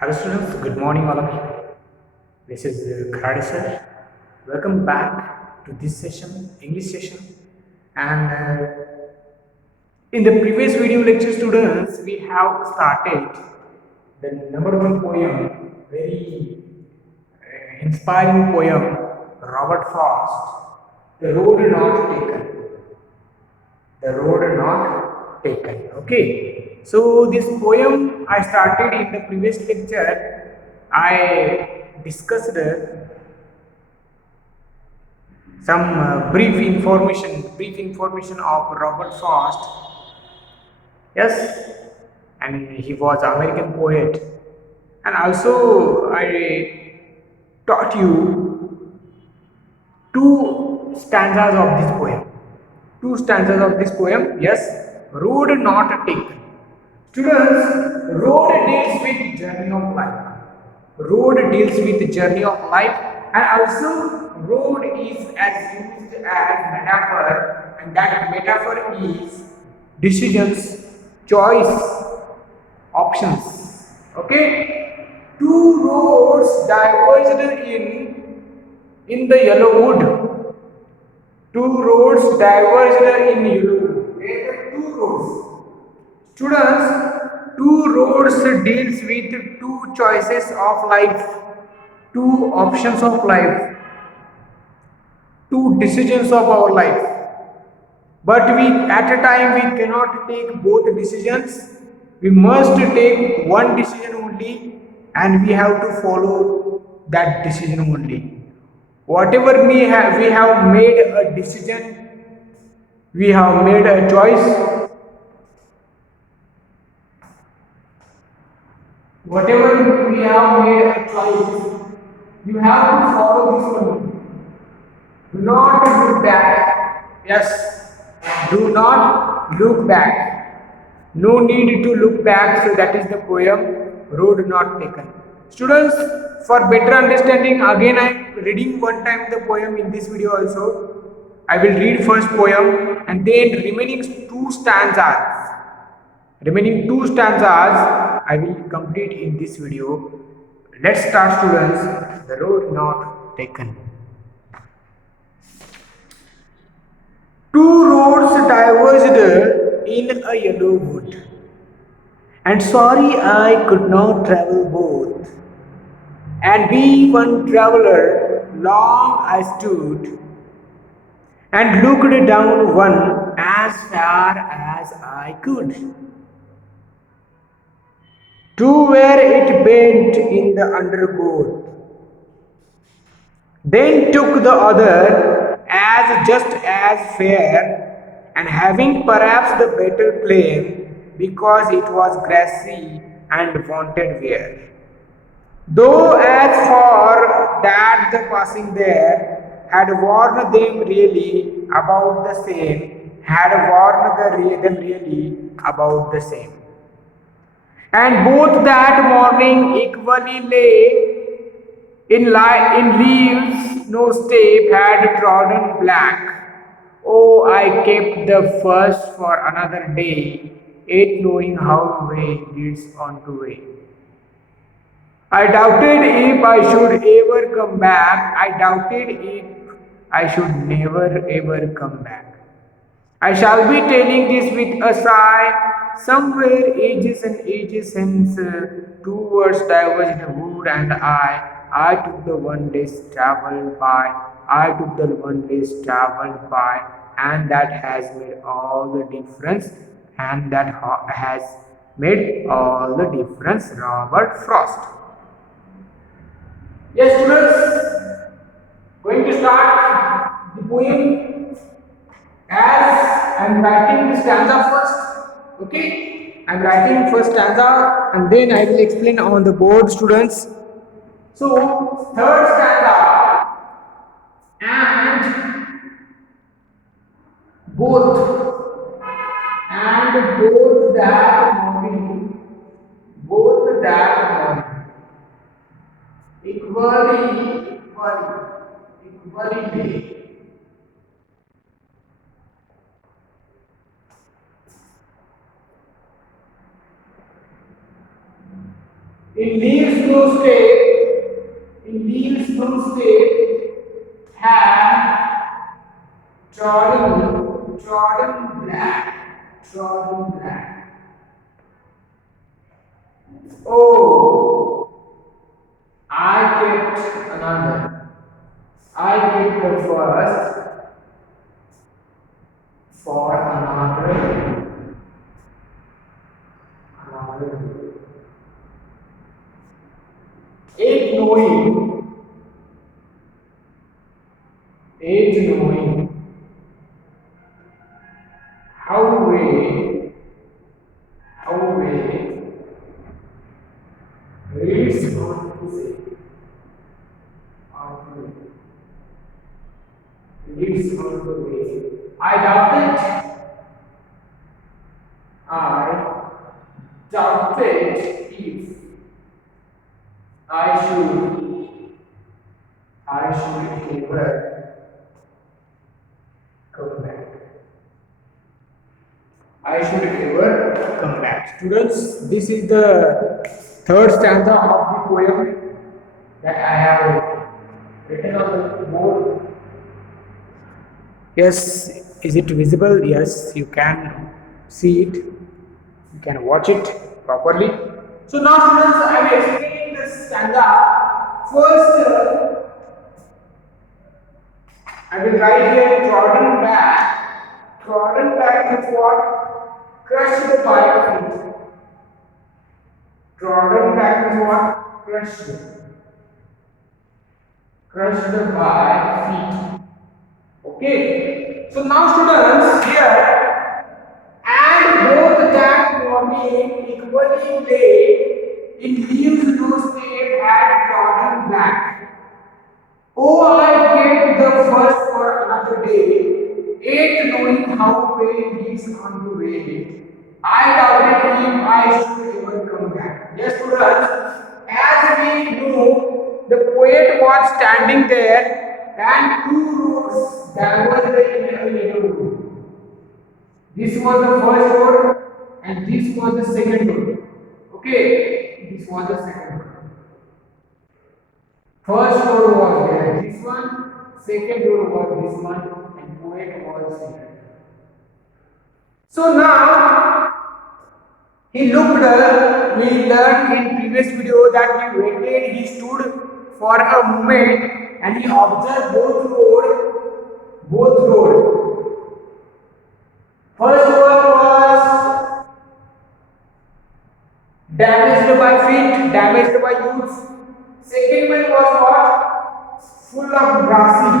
Hello students, good morning all of you. This is Kharadi sir. Welcome back to this session, English session. And in the previous video lecture students, we have started the number one poem, very inspiring poem, Robert Frost, The Road Not Taken. The Road Not Taken. Okay, so this poem I started in the previous lecture. I discussed some brief information of Robert Frost. Yes, and he was American poet, and also I taught you two stanzas of this poem. Two stanzas of this poem. Yes, road not taken. Students, road deals with journey of life. Road deals with journey of life, and also road is as used as metaphor, and that metaphor is decisions, choice, options. Okay, two roads diverged in the yellow wood. Two roads diverged in yellow wood. There are two roads. Students, two roads deals with two choices of life, two options of life, two decisions of our life. But we at a time we cannot take both decisions. We must take one decision only, and we have to follow that decision only. Whatever we have made a decision, we have made a choice. Whatever we have made a choice, you have to follow this one. Do not look back. Yes, do not look back. No need to look back. So that is the poem Road Not Taken. Students, for better understanding, again I am reading one time the poem in this video also. I will read first poem and then remaining two stanzas. Remaining two stanzas I will complete in this video. Let's start students. The road not taken. Two roads diverged in a yellow wood, and sorry I could not travel both. And be one traveler, long I stood, and looked down one as far as I could, to where it bent in the undergrowth. Then took the other as just as fair, and having perhaps the better claim, because it was grassy and wanted wear. Though as for that the passing there had warned them really about the same, them really about the same. And both that morning equally lay in leaves, no step had trodden black. Oh, I kept the first for another day, yet knowing how way leads on to way. I doubted if I should ever come back. I doubted if I should never ever come back. I shall be telling this with a sigh. Somewhere ages and ages hence, two words diverged wood and I. I took the one less traveled by. I took the one less traveled by, and that has made all the difference. And that has made all the difference. Robert Frost. Yes, students, going to start the poem as I am writing the stanza first. Okay, I am writing first stanza and then I will explain on the board, students. So, third stanza, and both, both that morning, equally day. In leaves no state, have trodden black. Oh, I get another. I get the first for another. Eight knowing how way reads on to say how to reads on to way. I doubted if I should ever come back. I should ever come back. Students, this is the third stanza of the poem that I have written on the board. Yes, is it visible? Yes, you can see it. You can watch it properly. So now students, I will explain the stanza. First, I will write here trodden back. Trodden back is what? Crushed by feet. Trodden back is what? Crushed by feet. Okay. So now students, here, and both that morning equally lay in leaves no state had trodden black. Oh, I get the first for another day, eight knowing how way leads on to way. I doubted if I should ever come back. Yes, students, as we know, the poet was standing there and two roads diverged in a yellow road. This was the first road and this was the second road. Okay, this was the second road. First road was there, this one, second road was this one, and poet was here. So now, he looked, we learned in previous video that he waited, he stood for a moment and he observed both road. First one was damaged by feet, damaged by youths. Second one was what? Full of grassy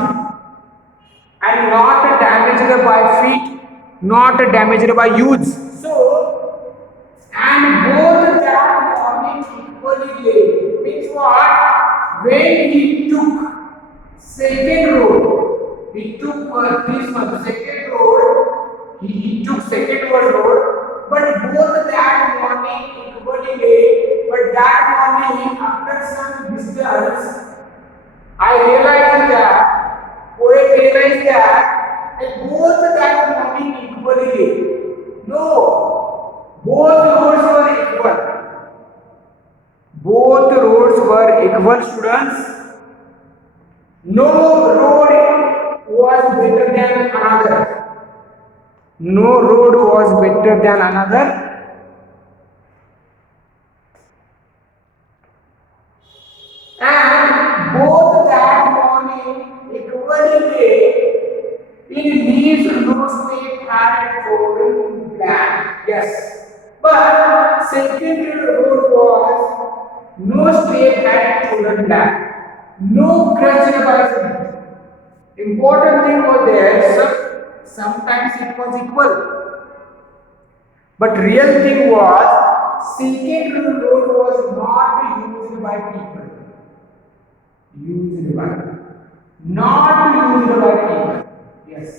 and not damaged by feet, not damaged by youths. So, and both that morning equally late. Means what? When he took second road, he took this one, the second road, he took second road, but both that morning equally late. But that morning, after some distance, I realized that, poet realized that both that morning equally late. No, both roads were equal. Both roads were equal, students. No road was better than another. No road was better than another. And both that morning equally late in leaves no state had trodden black. Yes. But second road was no state had trodden black. No crushed by feet. Important thing was there, sometimes it was equal. But real thing was second road was not used by people. Not used by people. Yes.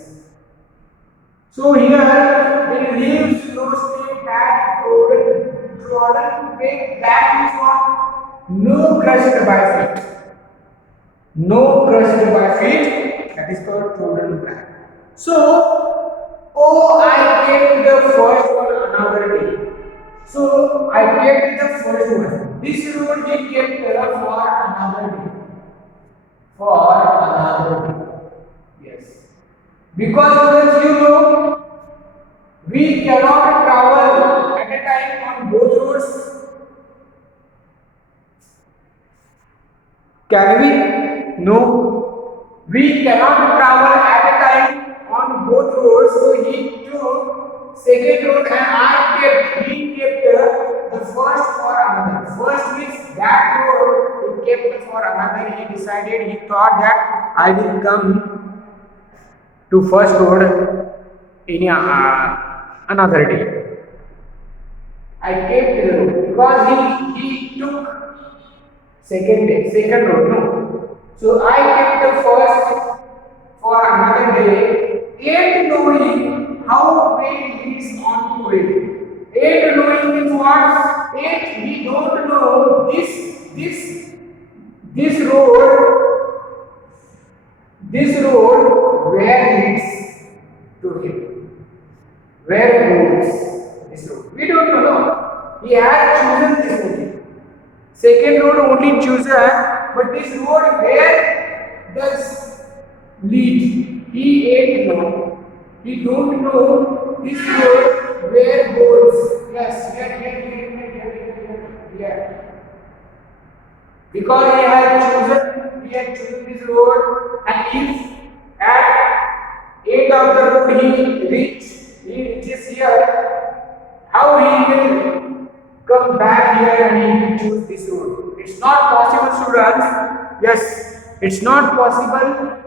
So here in leaves no state had trodden big, that is what? No crushed by feet. No crushed by feet, that is called trodden black. So, oh, I get the first one another day. So I get the first one. This road he kept for another day. For another day. Yes. Because you know, we cannot travel at a time on both roads. Can we? No. We cannot travel at a time on both roads. So he took second road and he kept the first for another. First means that road he kept for another. He thought that I will come to first road in another day. I kept the road because he took second road, no. So I kept the first for another day, yet knowing how way leads on to way. Yet knowing means what? Yet we don't know this road where leads to him. Where goes this road? We don't know. No. He has chosen this road. Second road only chooses, but this road where does lead? He ain't know. He don't know this road where goes. Yes, here. Because he had chosen this road, and if at end of the road he reaches here, how he will come back here and he will choose this road? It's not possible, students. Yes, it's not possible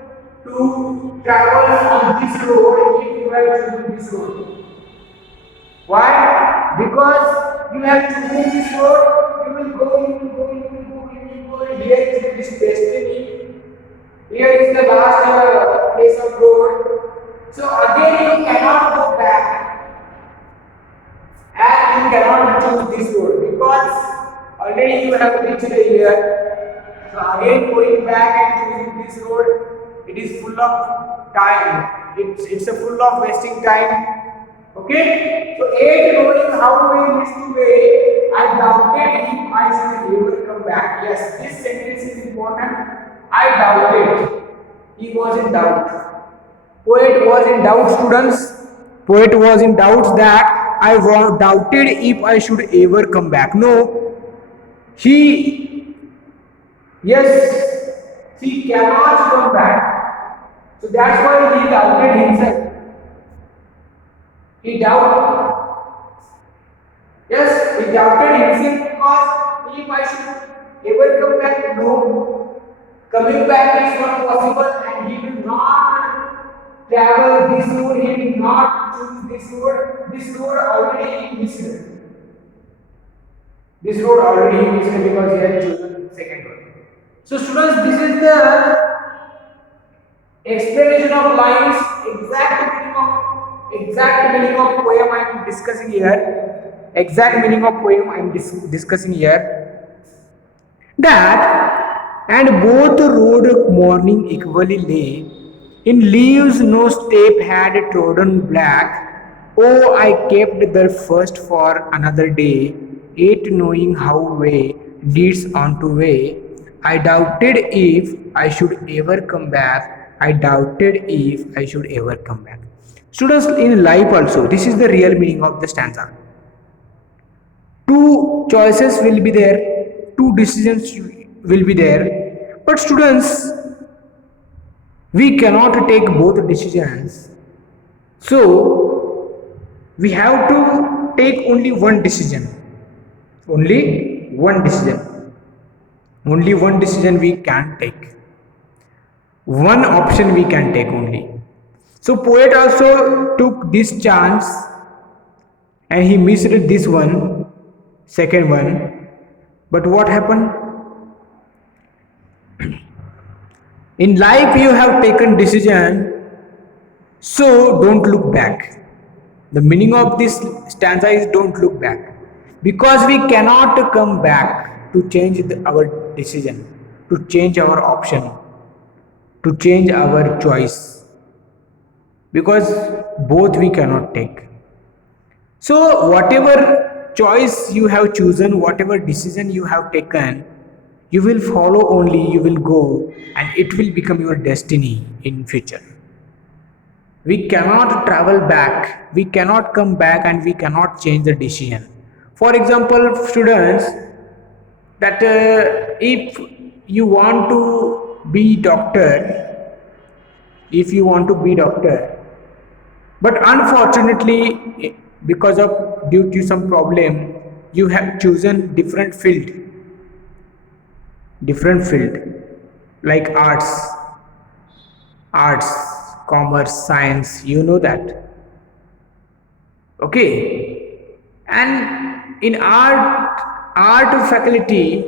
to travel on this road if you have chosen this road. Why? Because you have chosen this road, you will go. Here is this destiny. Here is the last place of road. So again you cannot go back. And you cannot choose this road because already you have reached here. So again going back and choosing this road, it is full of time. It's a full of wasting time. Okay? So 8 knowing how way is to way, I doubted if I should ever come back. Yes, this sentence is important. I doubted. He was in doubt. Poet was in doubt, students. Poet was in doubt that I doubted if I should ever come back. No, he cannot come back. So that's why he doubted himself. He doubted. Yes, he doubted himself because if I should ever come back, no. Coming back is not possible and he will not travel this road, he will not choose this road. This road already he missed. This road already he missed because he had chosen second road. So students, this is the explanation of lines, exact meaning of poem I am discussing here. Exact meaning of poem I am discussing here. That and both rode morning equally lay, in leaves no step had trodden black. Oh, I kept the first for another day, yet knowing how way leads on to way. I doubted if I should ever come back. I doubted if I should ever come back. Students, in life also, this is the real meaning of the stanza. Two choices will be there, two decisions will be there, but students, we cannot take both decisions. So we have to take only one decision. Only one decision we can take. One option we can take only. So poet also took this chance and he missed this one, second one. But what happened? In life you have taken decision, so don't look back. The meaning of this stanza is don't look back. Because we cannot come back to change our decision, to change our option, to change our choice. Because both we cannot take. So whatever choice you have chosen, whatever decision you have taken, you will follow only, you will go, and it will become your destiny in future. We cannot travel back, we cannot come back, and we cannot change the decision. For example, students, that if you want to be doctor, if you want to be doctor, but unfortunately because of due to some problem you have chosen different field like arts, commerce, science, you know that. Okay, and in art faculty,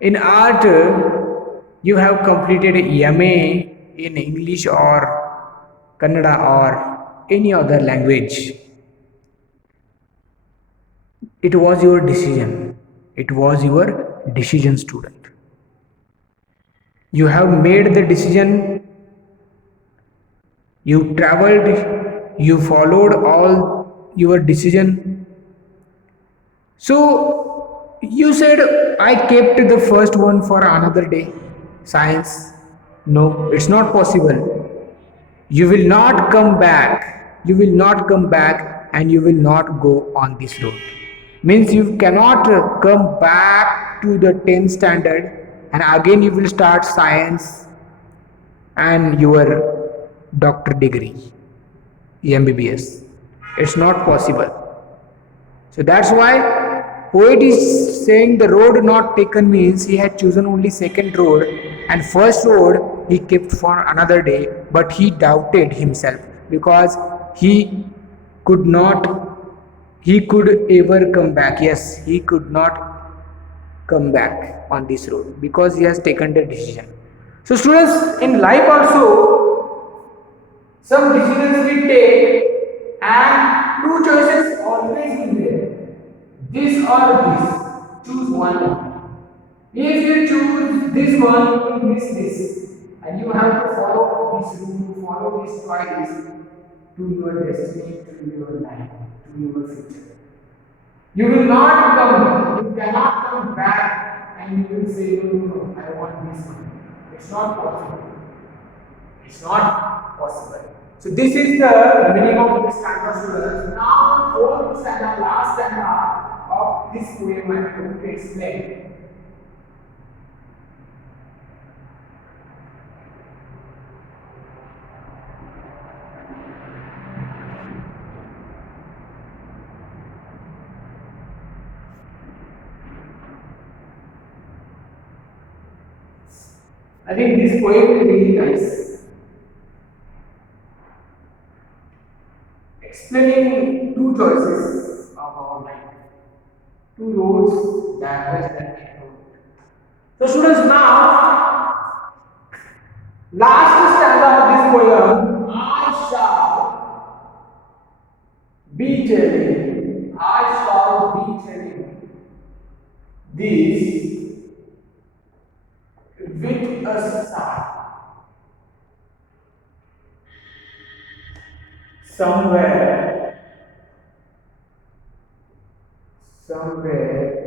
in art you have completed MA in English or Kannada or any other language. It was your decision, it was your decision, student. You have made the decision, you traveled, you followed all your decision. So you said I kept the first one for another day, science. No, it's not possible. You will not come back, you will not come back, and you will not go on this road. Means you cannot come back to the 10th standard and again you will start science and your doctor degree, MBBS. It's not possible. So that's why poet is saying the road not taken means he had chosen only second road, and first road he kept for another day, but he doubted himself because he could not, he could ever come back. Yes, he could not come back on this road because he has taken the decision. So students, in life also some decisions we take and two choices always in there, this or this, choose one. If you choose this one, you will miss this, and you have to follow this rule, follow this choice to your destiny, to your life, to your future. You will not come, you cannot come back and you will say, no, no, no, I want this one. It's not possible. It's not possible. So this is the meaning of this stanza, students. Now fourth stanza, last stanza of this poem I am going to explain. I think this poem is really nice. Explaining two choices of our life, two roads that and road. So students, now last stanza of this poem, I shall be telling, I shall be telling this with a sigh. Somewhere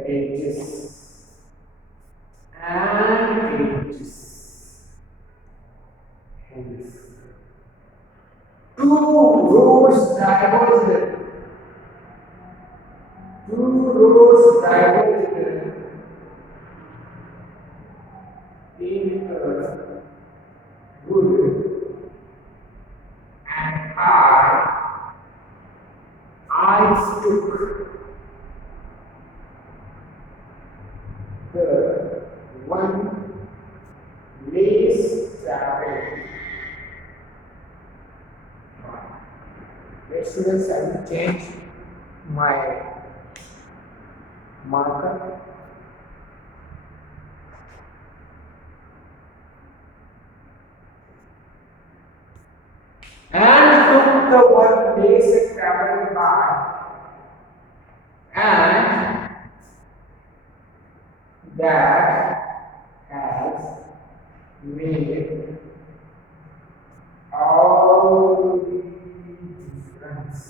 edges and edges. Hence, two roads diverged. Two roads diverged in a wood, and I took the one less traveled. Let's students, I will change my marker. And took the one less traveled by, and that has made all the difference.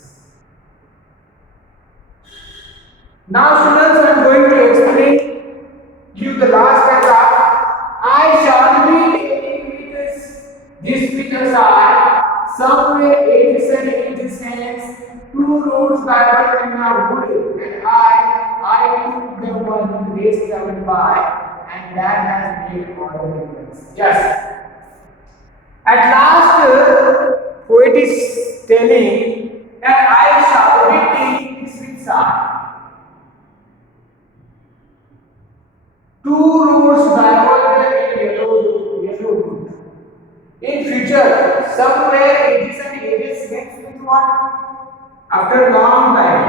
Now students, I am going to explain you the last paragraph. I shall be taking with this figures are somewhere adjacent in this hands, two roads diverge in our wood, and I took the one race traveled by, and that has made all the difference. Yes. At last, poet is telling that I shall be taking this with side. Two roads diverge in yellow wood. In future, somewhere edges and edges gets with what? After long time.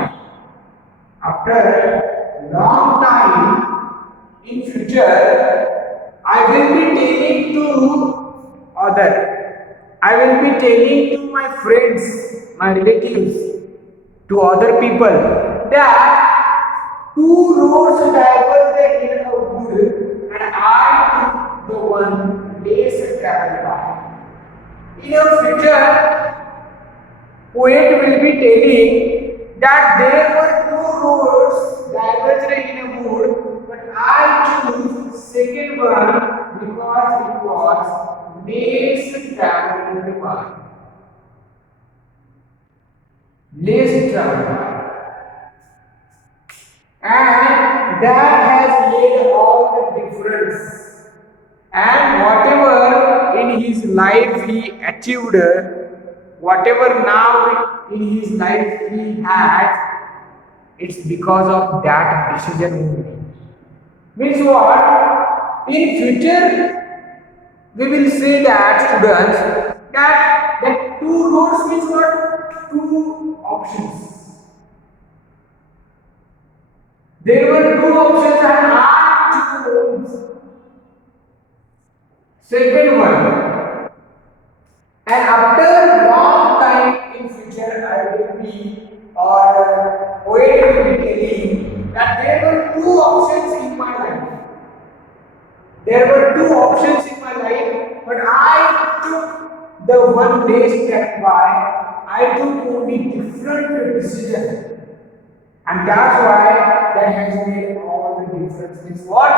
After long time, in future, I will be telling to other. I will be telling to my friends, my relatives, to other people that two roads diverged in a wood and I took the one less traveled by. In a future, poet will be telling that there were two roads diverged in a wood, but I choose second one because it was less traveled by. Less traveled by. And that has made all the difference. And whatever in his life he achieved, whatever now in his life he has, it's because of that decision only. Means what? In future, we will say that students that two roads means what? Two options. There were two options and I chose second one. And after long time in future, I will be or poet will be telling that there were two options in my life. There were two options in my life, but I took the one day step by. I took only different decision, and that's why that has made all the difference. Means what?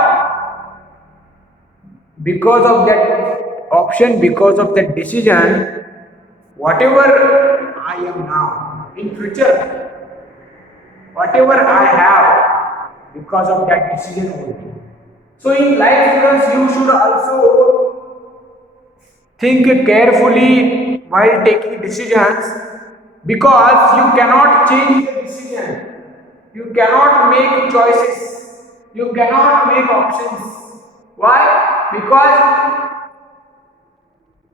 Because of that option, because of that decision, whatever I am now in future, whatever I have, because of that decision only. So in life, students, you should also think carefully while taking decisions, because you cannot change the decision. You cannot make choices. You cannot make options. Why? Because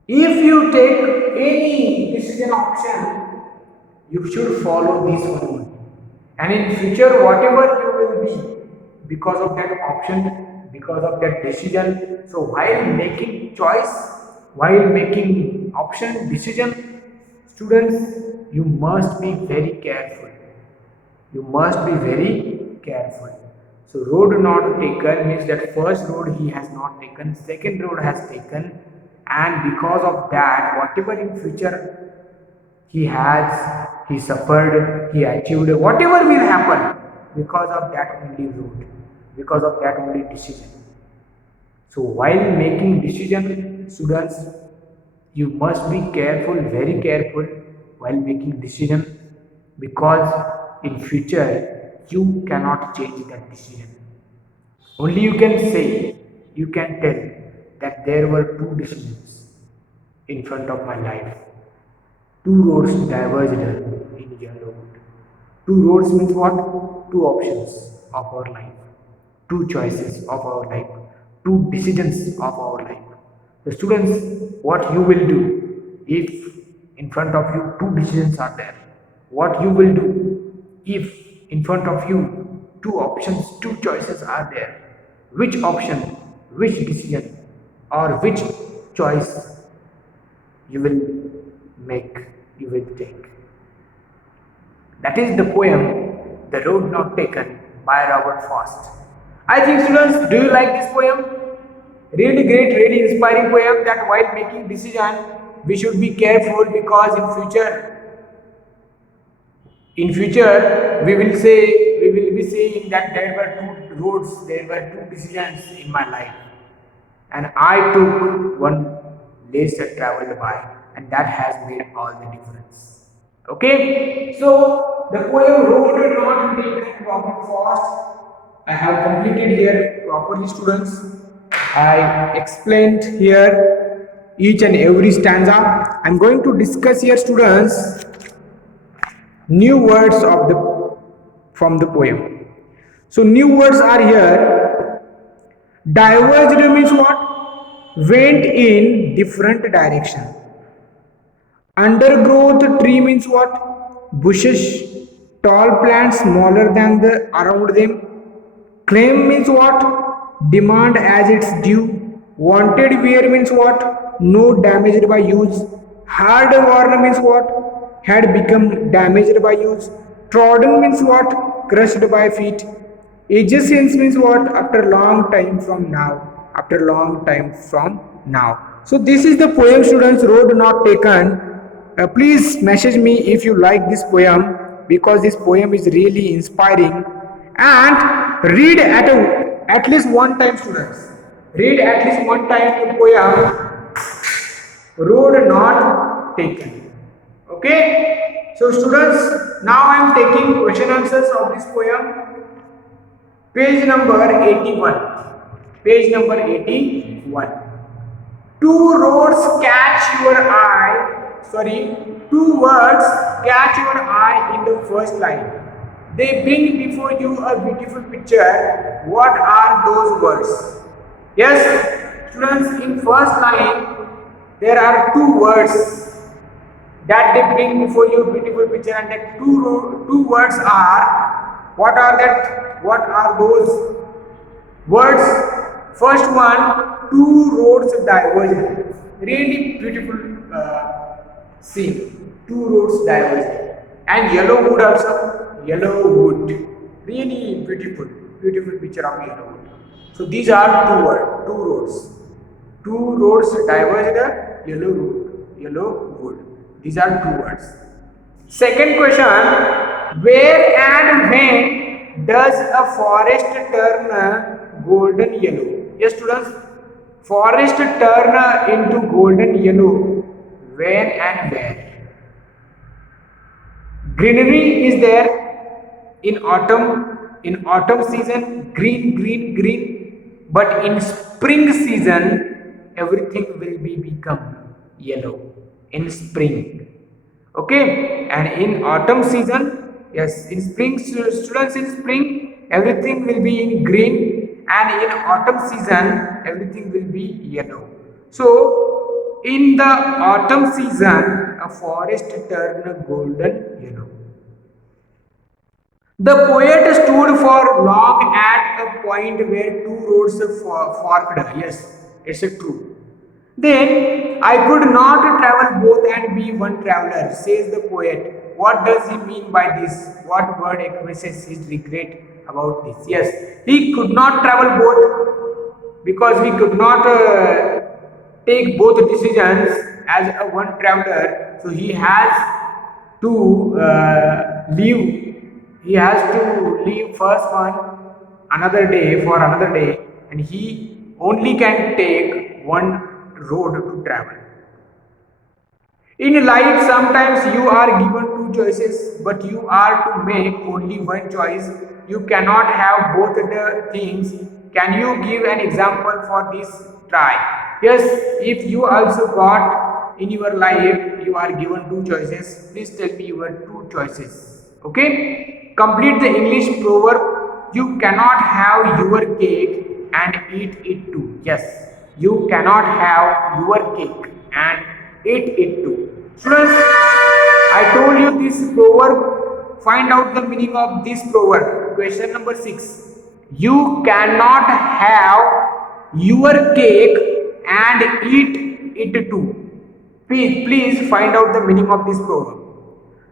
if you take any decision option, you should follow this one. And in future, whatever you will be, because of that option, because of that decision. So while making choice, while making option decision, students, you must be very careful. You must be very careful. So road not taken means that first road he has not taken, second road has taken, and because of that, whatever in future he has, he suffered, he achieved, whatever will happen, because of that only road, because of that only decision. So while making decision, students, you must be careful, very careful while making decision, because in future you cannot change that decision. Only you can say, you can tell that there were two decisions in front of my life. Two roads diverged in yellow wood. Two roads means what? Two options of our life, two choices of our life, two decisions of our life. The students, what you will do if in front of you two decisions are there? What you will do if in front of you two options, two choices are there? Which option, which decision, or which choice you will make, you will take? That is the poem, The Road Not Taken by Robert Frost. I think students, do you like this poem? Really great, really inspiring poem that while making decision, we should be careful, because in future we will say, we will be saying that there were two roads, there were two decisions in my life, and I took one less traveled by, and that has made all the difference. Okay, so the poem Road Not Taken Robert Frost, I have completed here properly, students. I explained here each and every stanza. I am going to discuss here, students, new words of the from the poem. So new words are here. Diverged means what? Went in different direction. Undergrowth tree means what? Bushes, tall plants smaller than the around them. Claim means what? Demand as its due. Wanted wear means what? No damaged by use. Hard worn means what? Had become damaged by use. Trodden means what? Crushed by feet. Adjacent means what? After long time from now. After long time from now. So this is the poem, students, Road Not Taken. Please message me if you like this poem, because this poem is really inspiring. And read at least one time, students. Read at least one time the poem Road Not Taken. Okay. So students, now I am taking question answers of this poem. Page number 81. Page number 81. Two roads catch your eye. Sorry, two words catch your eye in the first line. They bring before you a beautiful picture. What are those words? Yes, students, in first line there are two words that they bring before you a beautiful picture, and the two words are, what are that? What are those words? First one, two roads diverged. Really beautiful scene. Two roads diverged. And yellow wood also. Yellow wood. Really beautiful. Beautiful picture of yellow wood. So these are two roads. Two roads diverged. Yellow wood. These are two words. Second question. Where and when does a forest turn golden yellow? Yes, students. Forest turn into golden yellow. When and where? Greenery is there in autumn. In autumn season, green. But in spring season, everything will become yellow. In spring. Okay. And in autumn season, yes, in spring, students, in spring, everything will be in green. And in autumn season, everything will be yellow. So, in the autumn season, a forest turned golden yellow. The poet stood for long at a point where two roads forked. Yes, it's true. Then I could not travel both and be one traveler, says the poet. What does he mean by this? What word expresses his regret about this? Yes, he could not travel both because he could not take both decisions as a one traveler. So he has to leave. He has to leave first one another day for another day, and he only can take one road to travel. In life, sometimes you are given two choices, but you are to make only one choice. You cannot have both the things. Can you give an example for this? Try. Yes, if you also got in your life, you are given two choices. Please tell me your two choices. Okay? Complete the English proverb. You cannot have your cake and eat it too. Yes. You cannot have your cake and eat it too. Students, I told you this proverb. Find out the meaning of this proverb. Question number 6. You cannot have your cake and eat it too. Please find out the meaning of this proverb.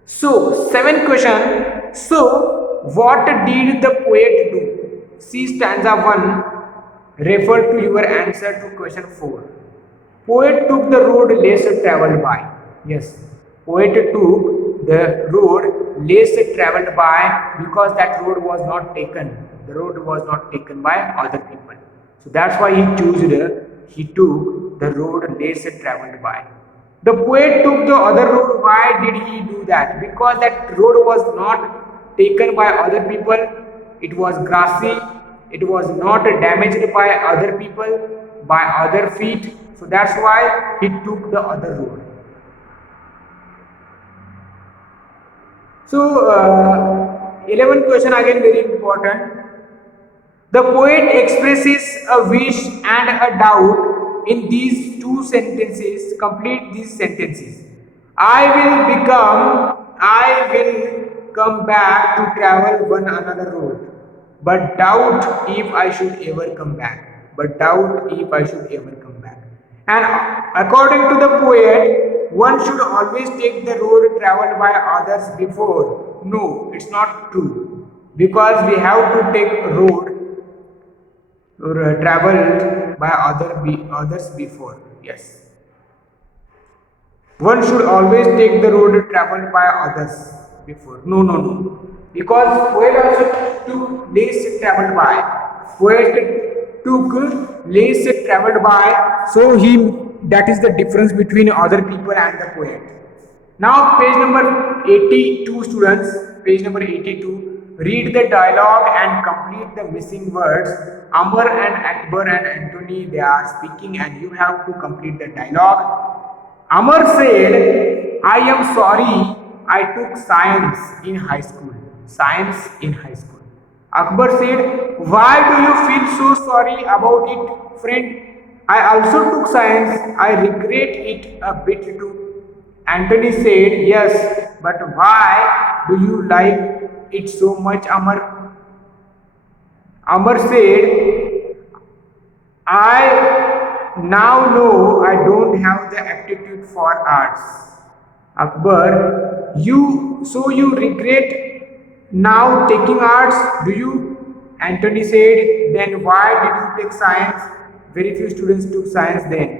So, 7th question. So, what did the poet do? See stanza 1. Refer to your answer to question 4. Poet took the road less traveled by. Yes, poet took the road less traveled by, because that road was not taken. The road was not taken by other people. So that's why he took the road less traveled by. The poet took the other road. Why did he do that? Because that road was not taken by other people. It was grassy. It was not damaged by other people, by other feet. So that's why he took the other road. So 11th question again very important. The poet expresses a wish and a doubt in these two sentences. Complete these sentences. I will come back to travel one another road, but doubt if I should ever come back. But doubt if I should ever come back. And according to the poet, one should always take the road traveled by others before. No, it's not true. Because we have to take road traveled by others before. Yes. One should always take the road traveled by others before. No, no, no. Because poet also took less traveled by. Poet took less traveled by. So that is the difference between other people and the poet. Now page number 82 students, page number 82. Read the dialogue and complete the missing words. Amar and Akbar and Anthony, they are speaking and you have to complete the dialogue. Amar said, I am sorry I took science in high school. Science in high school. Akbar said, why do you feel so sorry about it, friend? I also took science. I regret it a bit too. Anthony said, yes, but why do you like it so much, Amar? Amar said, I now know I don't have the aptitude for arts. Akbar, you regret now taking arts, do you? Anthony said, then why did you take science? Very few students took science then.